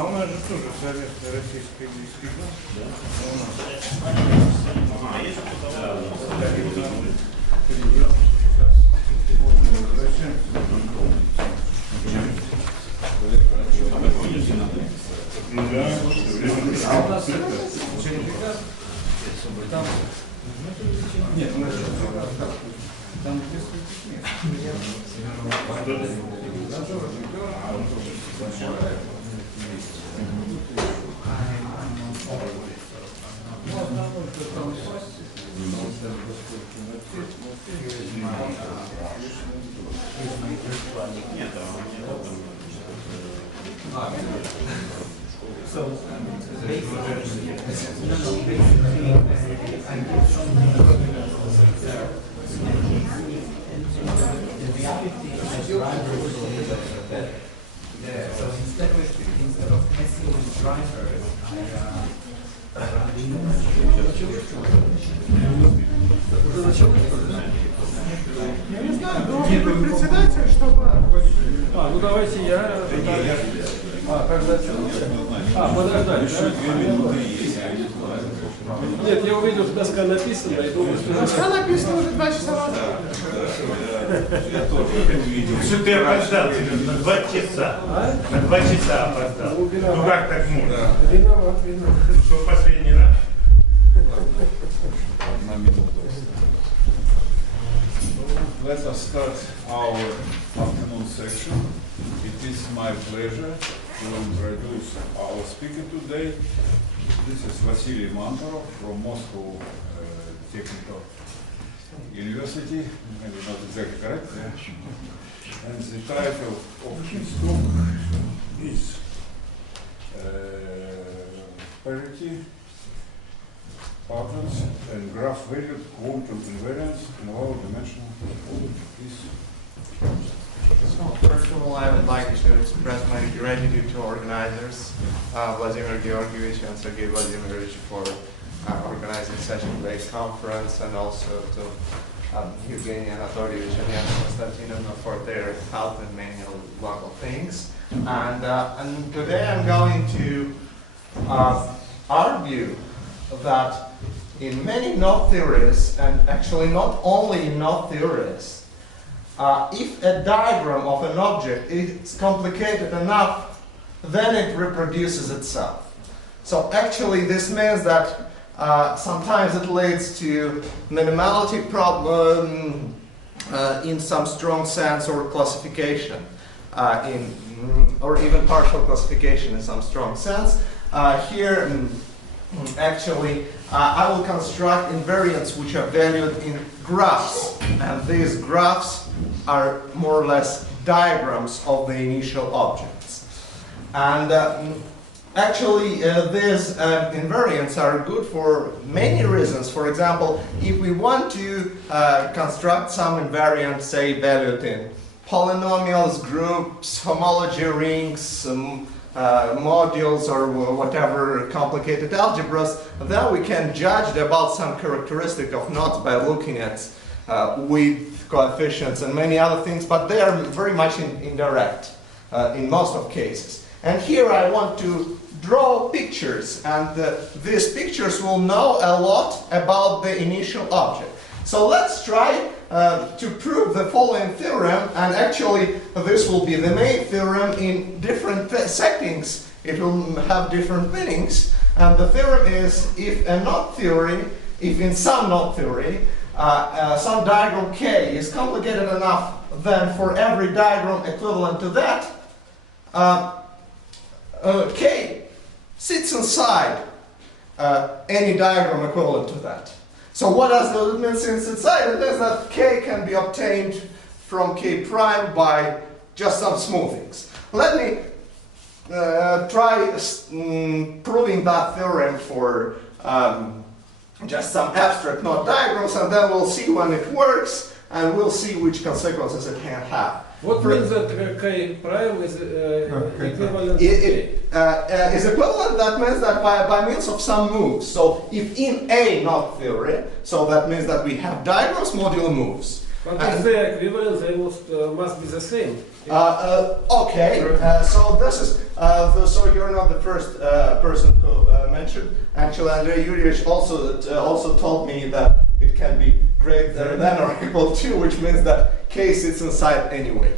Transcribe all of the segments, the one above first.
А у нас же тоже советская российская действительно. Да. У нас. Ага, есть А у нас черепика, там, нет, там несколько мест. Instead of messing with drivers, Я не знаю, должен быть председатель, чтобы... ну давайте я... когда... подождать. Нет, я увидел, что доска написана, и думаю, что... Доска написана уже 2 часа назад. Я тоже увидел. Что ты опоздал на 2 часа. На 2 часа опоздал. Ну как так можно? Виноват. Что последний раз? Let us start our afternoon session. It is my pleasure to introduce our speaker today. This is Manturov from Moscow Technical University. Maybe not exactly correct. And the title of his talk is Parity, patterns and graph-valued quantum invariants in low-dimensional So first of all, I would like to express my gratitude to organizers, Vladimir Georgievich and Sergei Vladimirovich, for organizing such a great conference, and also to Evgeny Anatolievich and Yana Konstantinovna for their help in many local things. And today I'm going to argue that in many knot theories, and actually not only in knot theories, if a diagram of an object is complicated enough, then it reproduces itself. So actually this means that sometimes it leads to minimality problem in some strong sense, or classification, or even partial classification in some strong sense. Here, actually, I will construct invariants which are valued in graphs, and these graphs are more or less diagrams of the initial objects. And actually, these invariants are good for many reasons. For example, if we want to construct some invariant, say, valued in polynomials, groups, homology rings, modules, or whatever complicated algebras, then we can judge about some characteristic of knots by looking at width, coefficients, and many other things, but they are very much indirect in most of cases. And here I want to draw pictures, and these pictures will know a lot about the initial object. So let's try to prove the following theorem, and actually this will be the main theorem in different settings. It will have different meanings, and the theorem is if a knot theory, if in some knot theory, some diagram K is complicated enough, then for every diagram equivalent to that, K sits inside any diagram equivalent to that. So what does it mean since inside? It means that K can be obtained from K prime by just some smoothings. Let me try proving that theorem for just some abstract knot diagrams, and then we'll see when it works, and we'll see which consequences it can have. What means that K prime is equivalent to K? Is equivalent, that means that by means of some moves. So if in a knot theory, so that means that we have diagrams modulo moves. But if they are equivalent, they must be the same. Okay, so this is so you're not the first person who mentioned. Actually, Andrei Yurievich also told me that it can be greater than or equal to, which means that k sits inside anyway.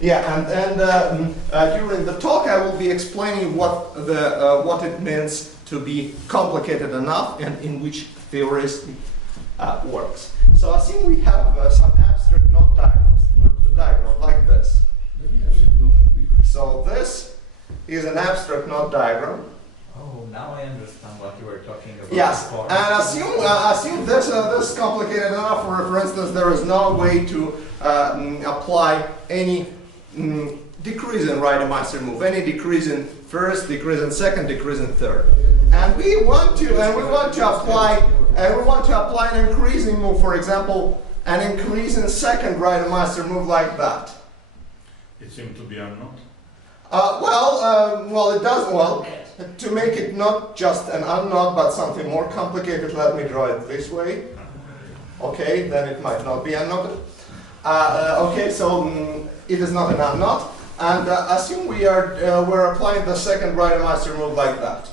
Yeah, and during the talk I will be explaining what it means to be complicated enough and in which theories works. So assume we have some abstract knot diagrams, diagram like this. So this is an abstract knot diagram. Oh, now I understand what you were talking about. Yes, before. and assume this is complicated enough. For instance, there is no way to apply any decrease in Reidemeister move, any decrease in first, decrease in second, decrease in third, and we want to apply an increasing move. For example, an increase in second Reidemeister move like that. It seems to be unknown. Well, it does. Well, to make it not just an unknot, but something more complicated, let me draw it this way. Okay, then it might not be unknotted. Okay, so it is not an unknot, and assume we're applying the second Reidemeister move like that.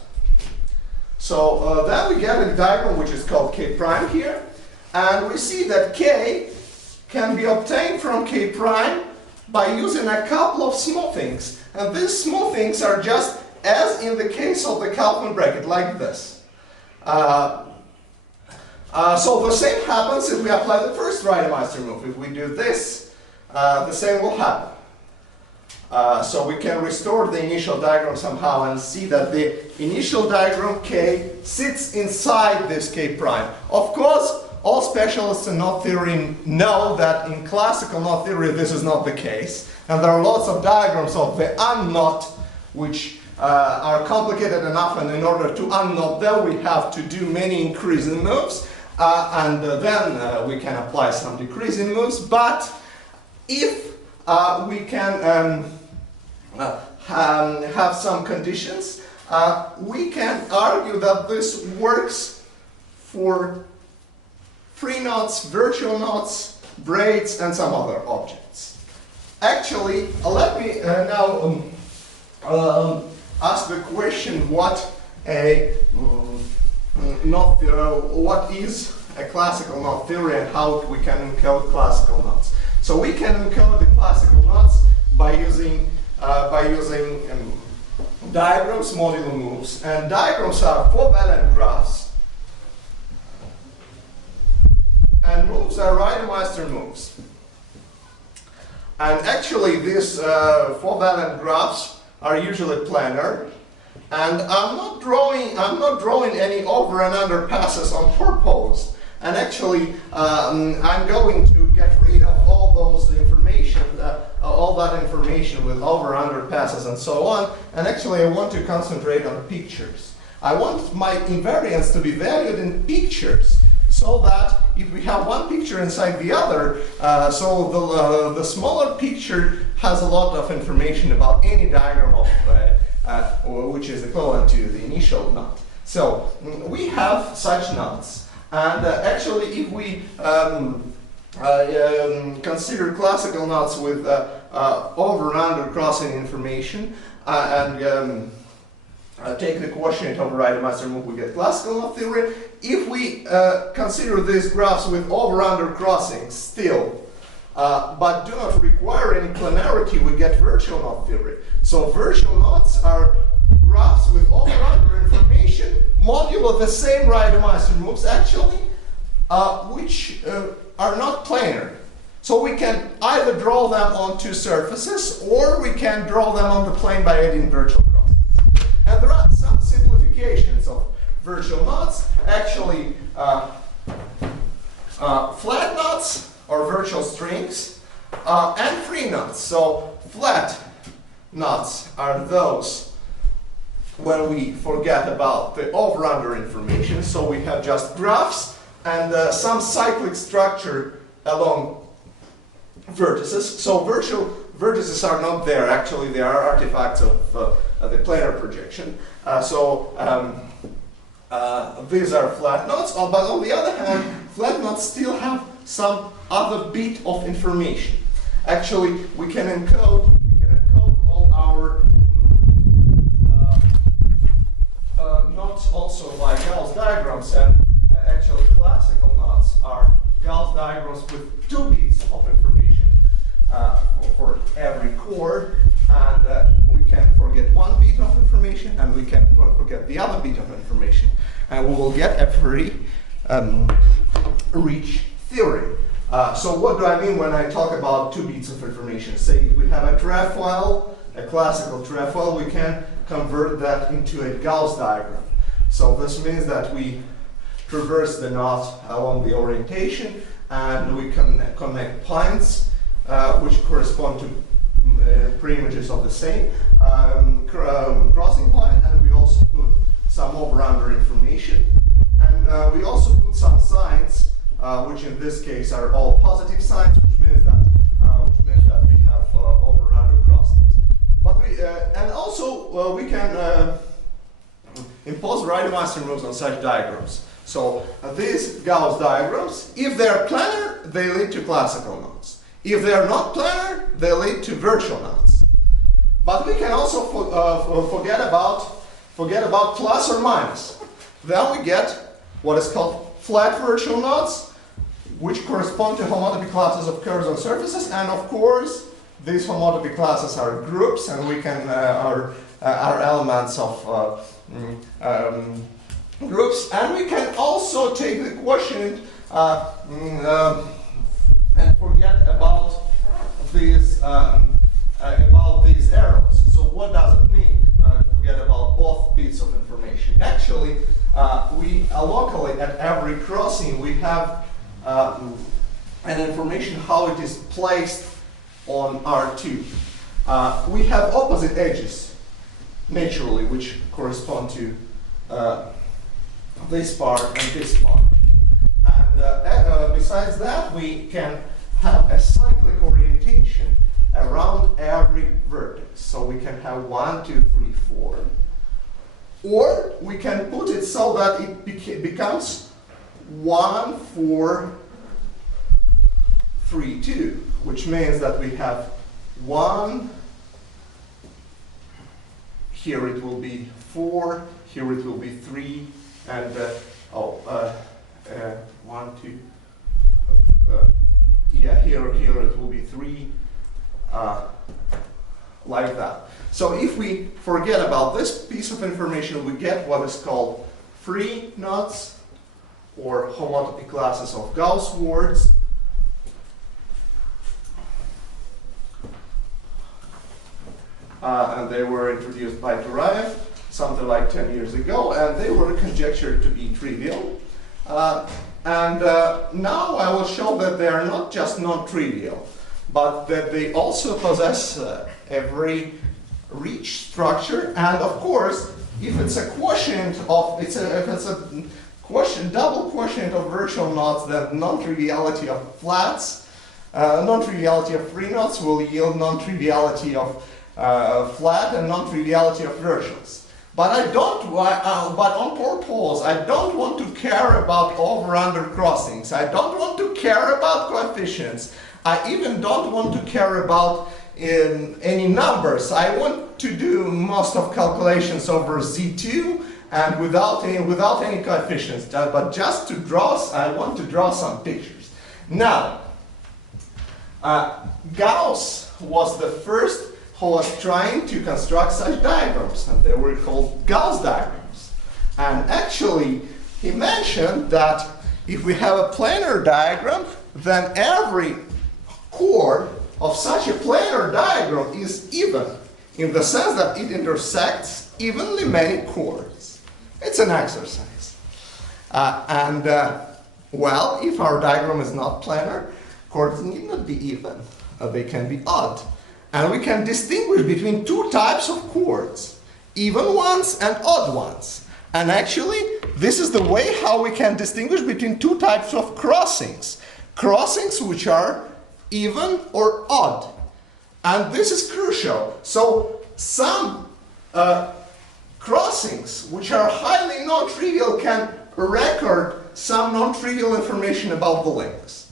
So then we get a diagram which is called K prime here, and we see that K can be obtained from K prime by using a couple of smoothings, and these smoothings are just as in the case of the Kaufman bracket, like this. So the same happens if we apply the first Reidemeister move. If we do this, the same will happen. So we can restore the initial diagram somehow and see that the initial diagram K sits inside this K prime. Of course, all specialists in knot theory know that in classical knot theory this is not the case. And there are lots of diagrams of the unknot which are complicated enough, and in order to unknot them we have to do many increasing moves, and then we can apply some decreasing moves. But if we can have some conditions, we can argue that this works for free knots, virtual knots, braids, and some other objects. Actually, let me now ask the question: what is a classical knot theory, and how we can encode classical knots? So we can encode the classical knots by using diagrams, modular moves, and diagrams are four-valent graphs, and moves are Reidemeister moves. And actually, these four-valent graphs are usually planar, and I'm not drawing any over and under passes on purpose. And actually, I'm going to get rid of all those information, all that information with over under passes and so on. And actually, I want to concentrate on pictures. I want my invariants to be valued in pictures, so that if we have one picture inside the other, so the smaller picture has a lot of information about any diagram of which is equivalent to the initial knot. So we have such knots, and actually, if we consider classical knots with over and under crossing information and take the quotient of Reidemeister move, we get classical knot theory. If we consider these graphs with over-under crossings still, but do not require any planarity, we get virtual knot theory. So virtual knots are graphs with over-under information modulo the same Reidemeister moves actually, which are not planar. So we can either draw them on two surfaces, or we can draw them on the plane by adding virtual crossings. And there are some simplifications of virtual knots. Actually, flat knots or virtual strings, and free knots. So flat knots are those when we forget about the over-under information. So we have just graphs and some cyclic structure along vertices. So virtual vertices are not there. Actually, they are artifacts of the planar projection. These are flat knots. But on the other hand, flat knots still have some other bit of information. Actually, we can encode all our knots also by Gauss diagrams, and actually classical knots are Gauss diagrams with 2 bits of information for every chord, and we can forget 1 bit of information and we can forget the other bit of information, and we will get a very rich theory. So what do I mean when I talk about 2 bits of information? Say we have a trefoil, a classical trefoil, we can convert that into a Gauss diagram. So this means that we traverse the knot along the orientation, and we can connect points which correspond to preimages of the same crossing point, and we also put some over-under information, and we also put some signs, which in this case are all positive signs, which means that we have over-under crossings. But we and also we can impose Rademacher moves on such diagrams. So these Gauss diagrams, if they are planar, they lead to classical knots. If they are not planar, they lead to virtual knots. But we can also forget about plus or minus. Then we get what is called flat virtual knots, which correspond to homotopy classes of curves on surfaces, and of course these homotopy classes are groups, and we can are elements of groups, and we can also take the quotient and forget about these arrows. So what does it mean to forget about both bits of information? Actually, we locally at every crossing we have an information how it is placed on R2. We have opposite edges naturally, which correspond to this part and this part. And besides that, we can have a cyclic orientation around every vertex. So we can have 1, 2, 3, 4. Or we can put it so that it becomes 1, 4, 3, 2, which means that we have 1, here it will be 4, here it will be 3, and 1, 2, yeah, here it will be 3, like that. So if we forget about this piece of information, we get what is called free knots, or homotopy classes of Gauss wards. And they were introduced by Turaev something like 10 years ago, and they were conjectured to be trivial. Now I will show that they are not just non-trivial, but that they also possess a very rich structure. And of course, if it's a quotient of double quotient of virtual knots, then non-triviality of flats, non-triviality of free knots will yield non-triviality of flat and non-triviality of virtuals. But I don't. But on purpose, I don't want to care about over/under crossings. I don't want to care about coefficients. I even don't want to care about any numbers. I want to do most of calculations over Z2 and without any coefficients. But just to draw, I want to draw some pictures. Now, Gauss was the first who was trying to construct such diagrams, and they were called Gauss diagrams. And actually, he mentioned that if we have a planar diagram, then every chord of such a planar diagram is even, in the sense that it intersects evenly many chords. It's an exercise. Well, if our diagram is not planar, chords need not be even. They can be odd. And we can distinguish between 2 types of chords, even ones and odd ones. And actually, this is the way how we can distinguish between 2 types of crossings. Crossings which are even or odd. And this is crucial. So some crossings which are highly non-trivial can record some non-trivial information about the links.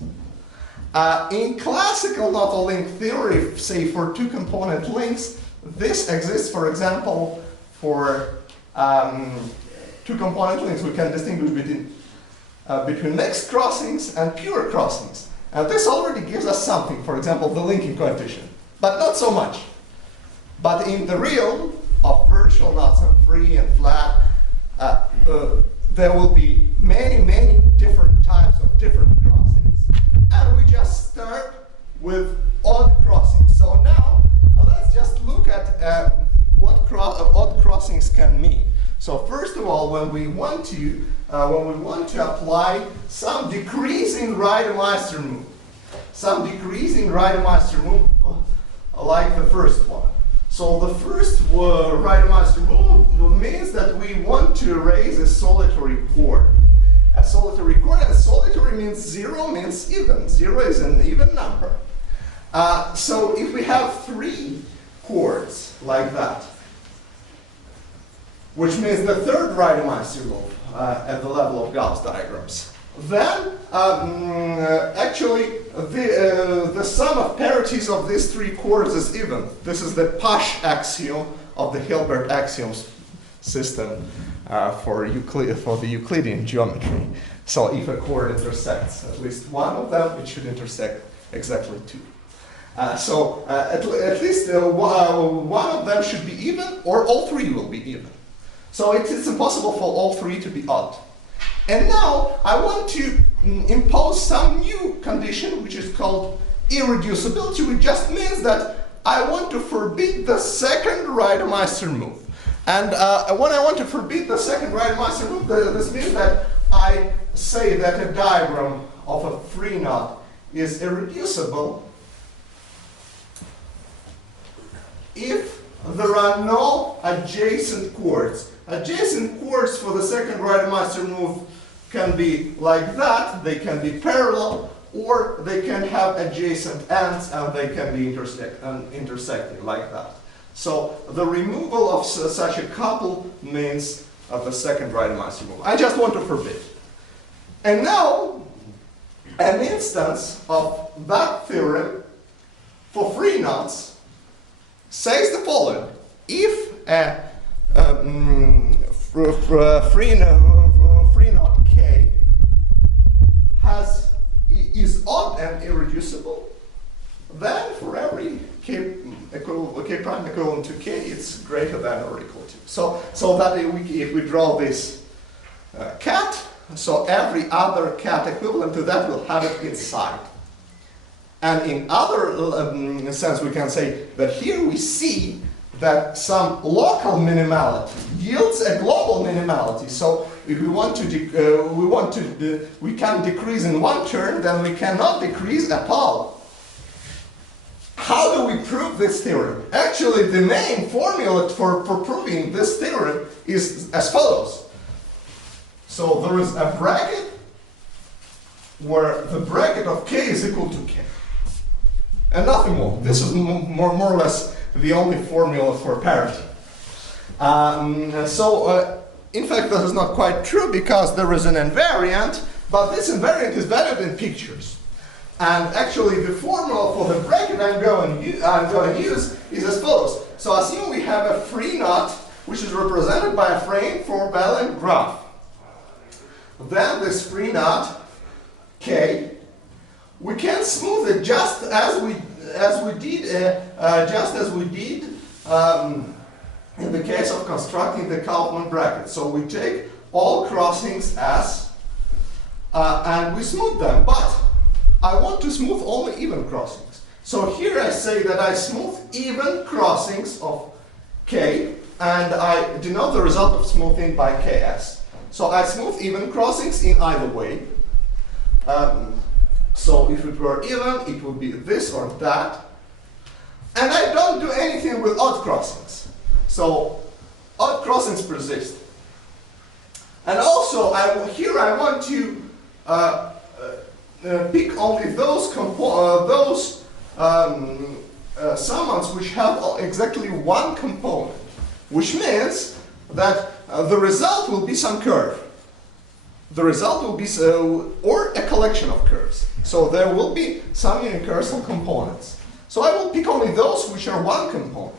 In classical knot-link theory, say for two-component links, this exists, for example, for two-component links. We can distinguish between mixed crossings and pure crossings. And this already gives us something, for example, the linking coefficient, but not so much. But in the realm of virtual knots and free and flat, there will be many different types of different crossings. And we just start with odd crossings. So now, let's just look at what odd crossings can mean. So first of all, when we want to apply some decreasing Reidemeister move, like the first one. So the first Reidemeister move means that we want to erase a solitary chord. A solitary chord, and solitary means 0 means even. 0 is an even number. So if we have 3 chords like that, which means the third Reidemeister move at the level of Gauss diagrams, then actually the sum of parities of these 3 chords is even. This is the Pasch axiom of the Hilbert axioms system for the Euclidean geometry. So if a chord intersects at least one of them, it should intersect exactly 2. So at least one of them should be even, or all 3 will be even. So it's impossible for all 3 to be odd. And now I want to impose some new condition, which is called irreducibility, which just means that I want to forbid the second Reidemeister move. And when I want to forbid the second Reidemeister move, this means that I say that a diagram of a free knot is irreducible if there are no adjacent chords. Adjacent chords for the second Reidemeister move can be like that, they can be parallel, or they can have adjacent ends and they can be intersecting like that. So the removal of such a couple means the second Reidemeister move. I just want to forbid. And now, an instance of that theorem for free knots says the following. If a free knot K is odd and irreducible, then for every K prime equivalent to K, it's greater than or equal to. So that if we draw this cat, so every other cat equivalent to that will have it inside. And in other sense, we can say that here we see that some local minimality yields a global minimality. So if we want to, we can decrease in one term, then we cannot decrease at all. How do we prove this theorem? Actually, the main formula for proving this theorem is as follows. So there is a bracket where the bracket of K is equal to K. And nothing more. This is more or less the only formula for parity. In fact, this is not quite true because there is an invariant, but this invariant is valued in pictures. And actually, the formula for the bracket I'm going to use is as follows. So assume we have a free knot, which is represented by a frame 4-balanced graph. Then this free knot, K, we can smooth it just as we did in the case of constructing the Kaufman bracket. So we take all crossings as and we smooth them, but I want to smooth only even crossings. So here I say that I smooth even crossings of K, and I denote the result of smoothing by Ks. So I smooth even crossings in either way. So if it were even, it would be this or that. And I don't do anything with odd crossings. So odd crossings persist. And also, here I want to pick only those summands which have exactly one component, which means that the result will be some curve. the result will be or a collection of curves. So there will be some universal components. So I will pick only those which are one component.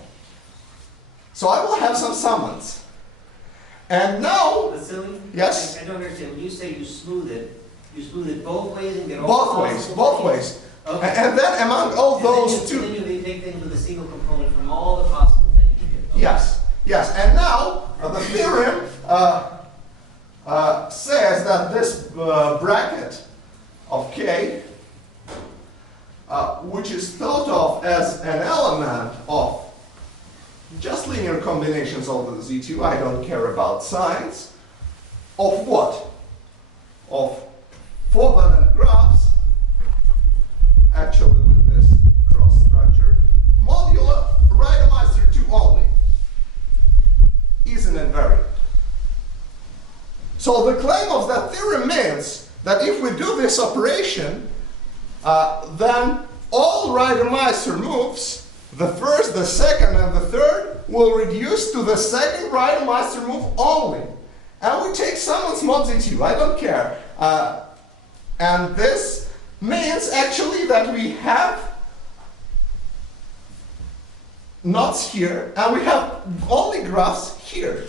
So I will have some summands. And now, Vasily? yes? I don't understand. When you say you smooth it both ways and get all Both ways, both ways. Okay. And then among all those two. And then you take things with a single component from all the possible things you get. Okay. Yes, yes. And now the theorem says that this bracket of K, which is thought of as an element of just linear combinations of the Z2, I don't care about signs, of what? Of four-valent graphs, actually with this cross structure, modulo Reidemeister 2 only, is an invariant. So the claim of that theorem means that if we do this operation, then all Reidemeister moves, the first, the second, and the third, will reduce to the second Reidemeister move only. And we take someone's mod Z2, I don't care. And this means actually that we have knots here, and we have only graphs here.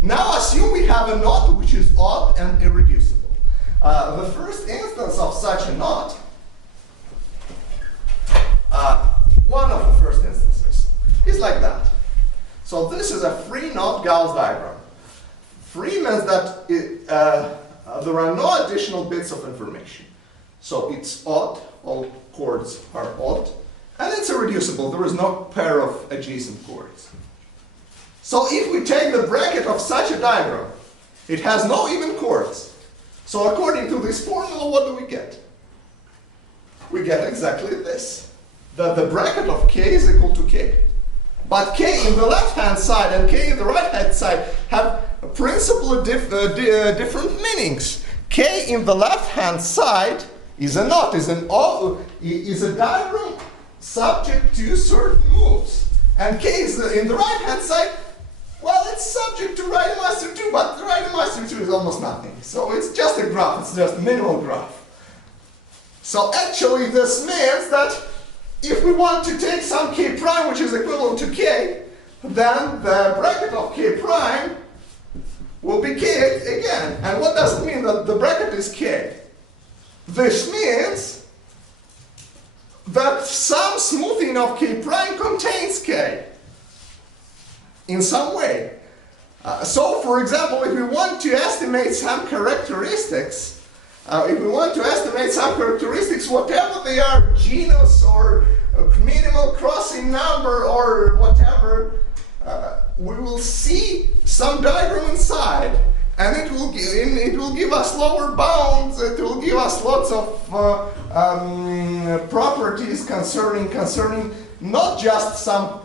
Now assume we have a knot which is odd and irreducible. The first instance of such a knot, one of the first instances, is like that. So this is a free knot Gauss diagram. Free means that there are no additional bits of information. So it's odd, all chords are odd, and it's irreducible. There is no pair of adjacent chords. So if we take the bracket of such a diagram, it has no even chords. So according to this formula, what do we get? We get exactly this. That the bracket of K is equal to K. But K in the left-hand side and K in the right-hand side have principally different meanings. K in the left-hand side is a knot, is a diagram subject to certain moves. And K is in the right-hand side, well, it's subject to Reidemeister 2, but the Reidemeister 2 is almost nothing. So it's just a graph, it's just a minimal graph. So actually this means that if we want to take some K prime which is equivalent to K, then the bracket of K prime will be K again. And what does it mean that the bracket is K? This means that some smoothing of K prime contains K in some way. So for example, if we want to estimate some characteristics, whatever they are, genus or minimal crossing number or whatever, we will see some diagram inside, and it will give us lower bounds. It will give us lots of properties concerning not just some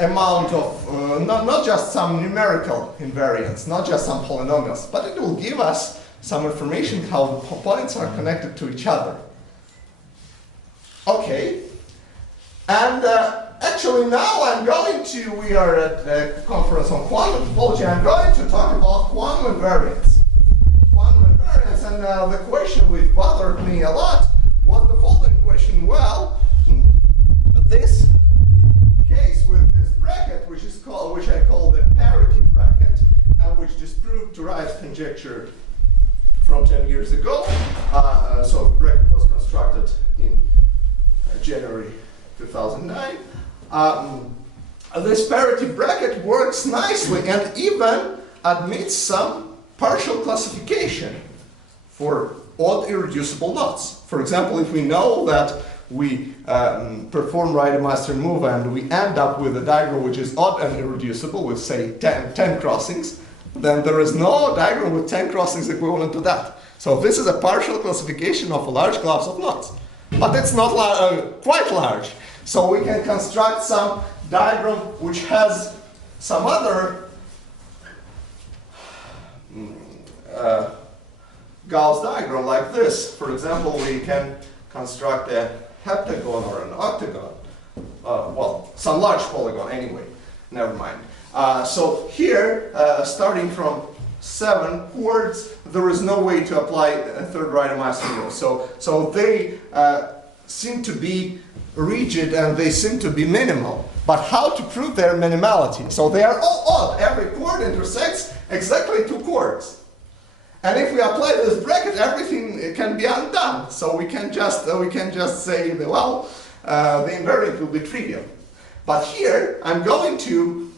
amount of, not just some numerical invariants, not just some polynomials, but it will give us some information how the points are connected to each other. Okay, and actually now we are at a conference on quantum topology. I'm going to talk about quantum invariants. Quantum invariants, and the question which bothered me a lot was the following question. Well, this case with this bracket, which I call the parity bracket, and which disproved Turai's conjecture from 10 years ago. So the bracket was constructed in January 2009. This parity bracket works nicely and even admits some partial classification for odd irreducible knots. For example, if we know that we perform Reidemeister move and we end up with a diagram which is odd and irreducible with, say, 10 crossings, then there is no diagram with 10 crossings equivalent to that. So this is a partial classification of a large class of knots. But it's not quite large. So we can construct some diagram which has some other Gauss diagram like this. For example, we can construct a heptagon or an octagon. Well, some large polygon anyway. Never mind. So here, starting from 7 chords, there is no way to apply a third Riemann rule. So they seem to be rigid and they seem to be minimal. But how to prove their minimality? So they are all odd. Every chord intersects exactly 2 chords. And if we apply this bracket, everything can be undone. So we can just say that, well, the invariant will be trivial. But here I'm going to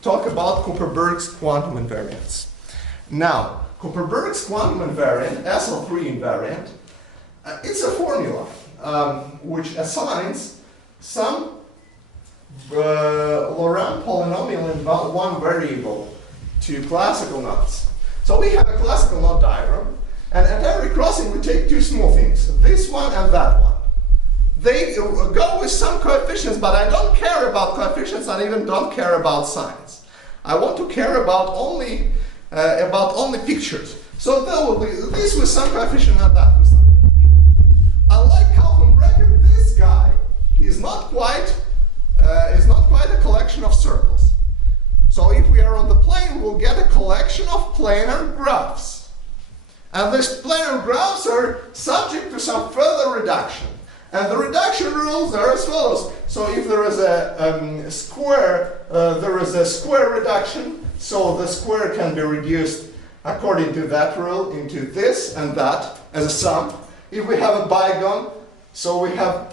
talk about Kuperberg's quantum invariants. Now, Kuperberg's quantum invariant, SL3 invariant, it's a formula which assigns some Laurent polynomial in one variable to classical knots. So we have a classical knot diagram, and at every crossing we take 2 small things, this one and that one. They go with some coefficients, but I don't care about coefficients and even don't care about signs. I want to care about only pictures. So there will be this with some coefficient and that with some coefficient. Unlike Kaufman bracket, this guy is not quite a collection of circles. So if we are on the plane, we'll get a collection of planar graphs. And these planar graphs are subject to some further reduction. And the reduction rules are as follows. So if there is a square, there is a square reduction. So the square can be reduced according to that rule into this and that as a sum. If we have a bigon, so we have,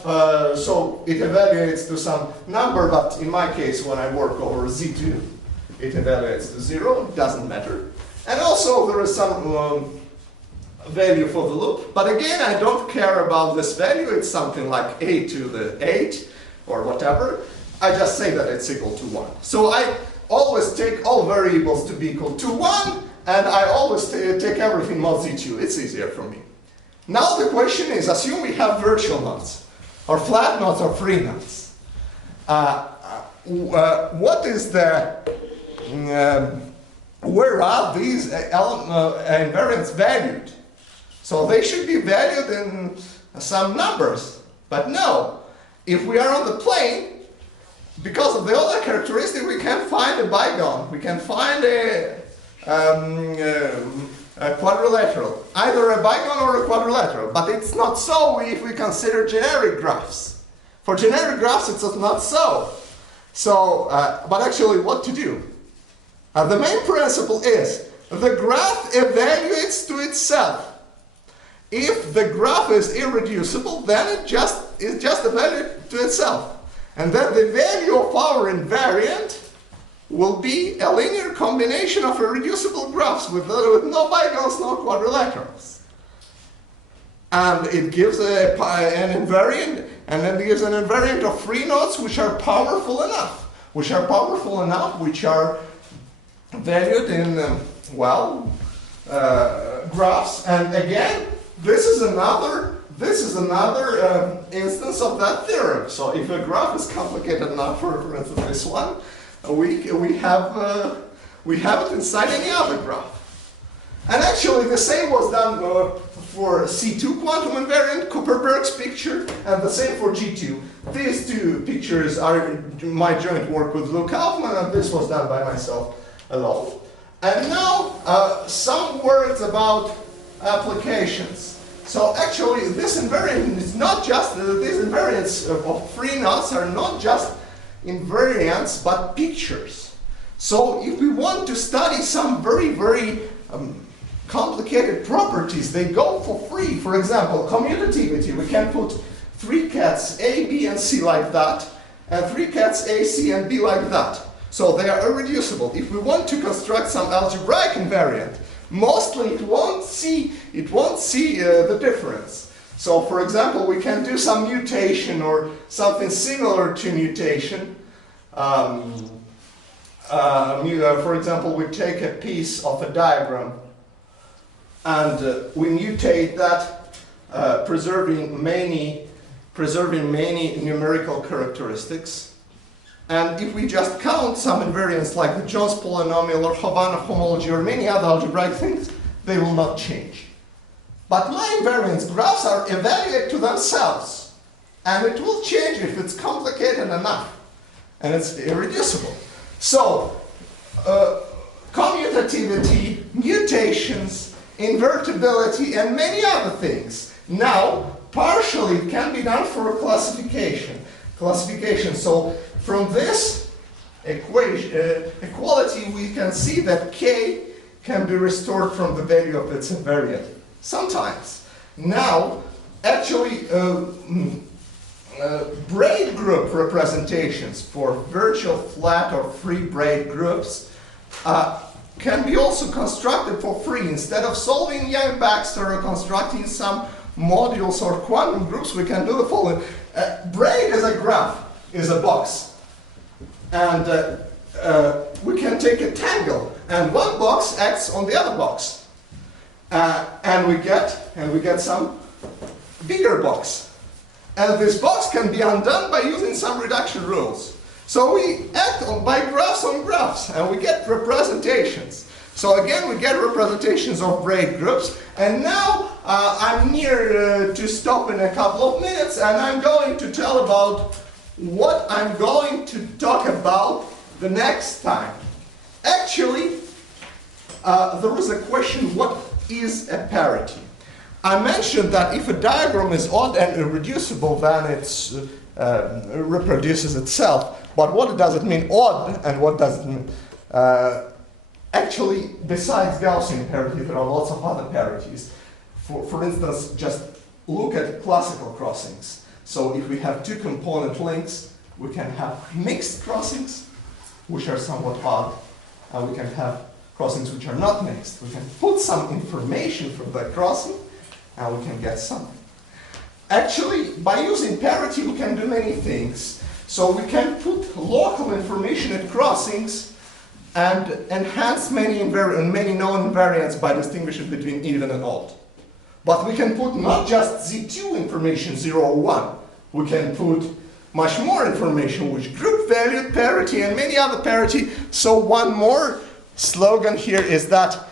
so it evaluates to some number, but in my case, when I work over Z2, it evaluates to 0, it doesn't matter. And also there is some value for the loop, but again, I don't care about this value. It's something like a to the 8 or whatever. I just say that it's equal to 1. So I always take all variables to be equal to 1, and I always take everything mod Z2. It's easier for me. Now the question is, assume we have virtual knots, or flat knots, or free knots. What is the, where are these invariants valued? So they should be valued in some numbers. But no, if we are on the plane, because of the other characteristic, we can find a bigon. We can find a quadrilateral, either a bigon or a quadrilateral, but it's not so if we consider generic graphs. For generic graphs, it's not so. So, but actually, what to do? The main principle is the graph evaluates to itself. If the graph is irreducible, then it just evaluates to itself, and then the value of our invariant will be a linear combination of irreducible graphs with no bigons, no quadrilaterals. And it gives an invariant, and then it gives an invariant of free knots which are powerful enough, which are valued in, graphs. And again, this is another instance of that theorem. So if a graph is complicated enough, for instance this one, we have it inside any other graph. And actually the same was done for C2 quantum invariant, Kuperberg's picture, and the same for G2. These 2 pictures are my joint work with Lou Kaufman, and this was done by myself alone. And now some words about applications. So actually this invariant is not just, these invariants of free knots are not just invariants, but pictures. So if we want to study some very complicated properties, they go for free. For example, commutativity. We can put 3 cats A, B, and C like that, and 3 cats A, C, and B like that. So they are irreducible. If we want to construct some algebraic invariant, mostly it won't see the difference. So for example, we can do some mutation or something similar to mutation. For example, we take a piece of a diagram and we mutate that, preserving many numerical characteristics. And if we just count some invariants like the Jones polynomial or Hovanov homology or many other algebraic things, they will not change. But my invariance graphs are evaluated to themselves. And it will change if it's complicated enough. And it's irreducible. So, commutativity, mutations, invertibility, and many other things. Now, partially it can be done for classification. So, from this equality, we can see that K can be restored from the value of its invariant. Sometimes. Now, actually, braid group representations for virtual flat or free braid groups can be also constructed for free. Instead of solving Yang-Baxter or constructing some modules or quantum groups, we can do the following. Braid is a graph, is a box. And we can take a tangle, and one box acts on the other box. And we get some bigger box. And this box can be undone by using some reduction rules. So we act by graphs on graphs, and we get representations. So again, we get representations of braid groups. And now I'm near to stop in a couple of minutes, and I'm going to tell about what I'm going to talk about the next time. Actually, there was a question, what is a parity? I mentioned that if a diagram is odd and irreducible, then it reproduces itself. But what does it mean, odd, and what does it mean? Actually, besides Gaussian parity, there are lots of other parities. For instance, just look at classical crossings. So if we have two component links, we can have mixed crossings, which are somewhat odd, and we can have crossings which are not mixed. We can put some information from that crossing, and we can get something. Actually, by using parity, we can do many things. So we can put local information at crossings and enhance many known invariants by distinguishing between even and odd. But we can put not just Z2 information, 0 or 1. We can put much more information, which group value, parity, and many other parity. So one more slogan here is that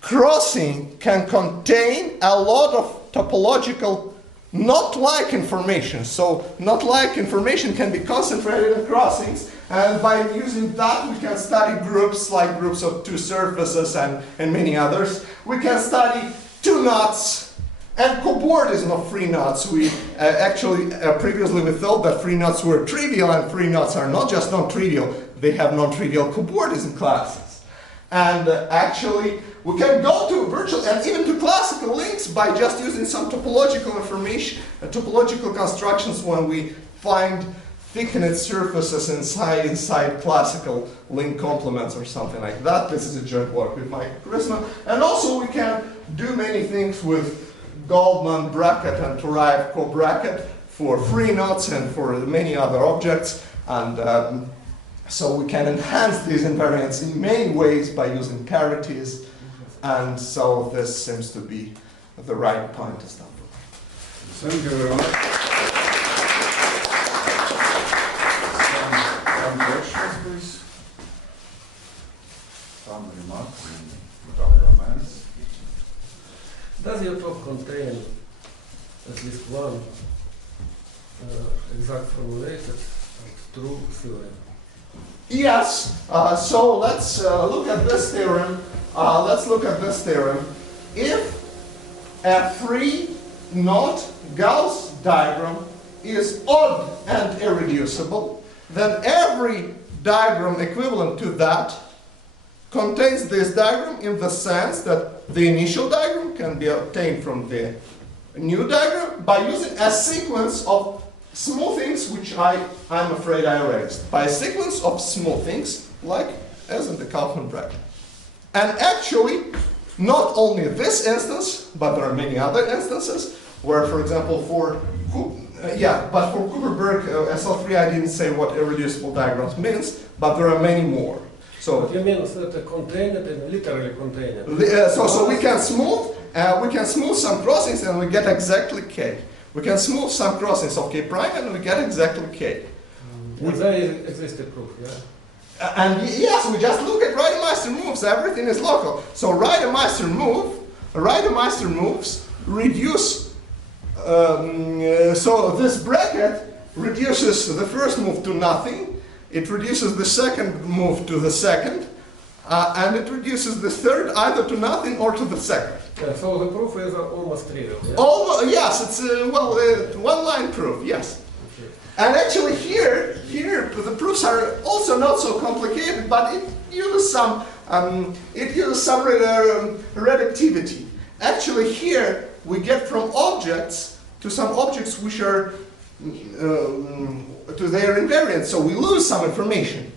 crossing can contain a lot of topological not-like information. So not-like information can be concentrated in crossings, and by using that we can study groups like groups of two surfaces and many others. We can study two knots and cobordism of free knots. We previously we thought that free knots were trivial, and free knots are not just non-trivial, they have non-trivial cobordism classes. And actually, we can go to virtual and even to classical links by just using some topological information, topological constructions when we find thickened surfaces inside classical link complements or something like that. This is a joint work with Mike Charisma. And also we can do many things with Goldman bracket and Turaev co-bracket for free knots and for many other objects. And so we can enhance these invariants in many ways by using parities, and so this seems to be the right point to stop. Thank you very much. Some questions, please? Some remarks, some comments? Does your talk contain at least one exact formulated and true theorem? Yes, so let's look at this theorem. If a free knot Gauss diagram is odd and irreducible, then every diagram equivalent to that contains this diagram in the sense that the initial diagram can be obtained from the new diagram by using a sequence of smoothings, which I'm afraid I erased, by a sequence of smoothings, like as in the Kaufman bracket. And actually, not only this instance, but there are many other instances where, for example, for Kuperberg SL3, I didn't say what irreducible diagrams means, but there are many more. So what you mean is that contain it and literally contain it? So we can smooth some crossings and we get exactly K. We can smooth some crossings of K prime and we get exactly K. And there exists a proof, yeah? And yes, we just look at Reidemeister moves, everything is local. So Reidemeister moves reduce, so this bracket reduces the first move to nothing, it reduces the second move to the second, and it reduces the third either to nothing or to the second. Yeah, so the proof is almost trivial. Yeah? Yes, it's one-line proof, yes. Okay. And actually here the proofs are also not so complicated, but it uses some reductivity. Actually here we get from objects to some objects which are to their invariants, so we lose some information.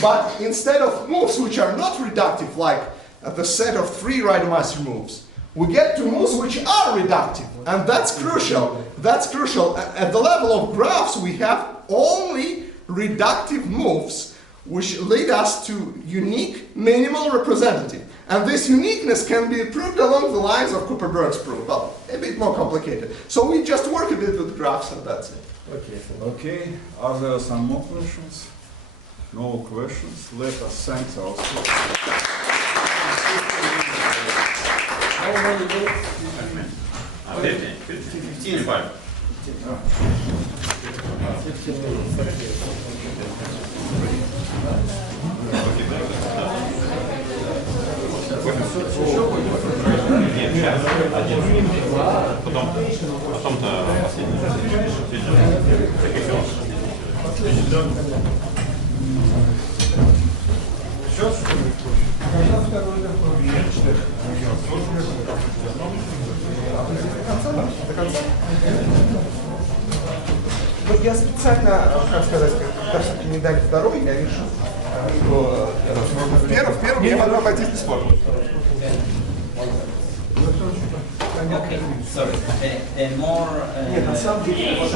But instead of moves which are not reductive, like the set of 3 Reidemeister moves, we get to moves which are reductive, and that's crucial. That's crucial. At the level of graphs, we have only reductive moves which lead us to unique minimal representative. And this uniqueness can be proved along the lines of Cooper-Brug's proof. Well, a bit more complicated. So we just work a bit with graphs, and that's it. Okay. Okay, are there some more questions? No questions. Let us thank our speakers. How many minutes? 15 5. 15 minutes. Потом-то До конца? Ну, я специально, как сказать, когда все-таки не дали второй, я решил, что в первом я могу обойтись бесплатно. Okay, sorry. The more... Нет, на самом деле, вот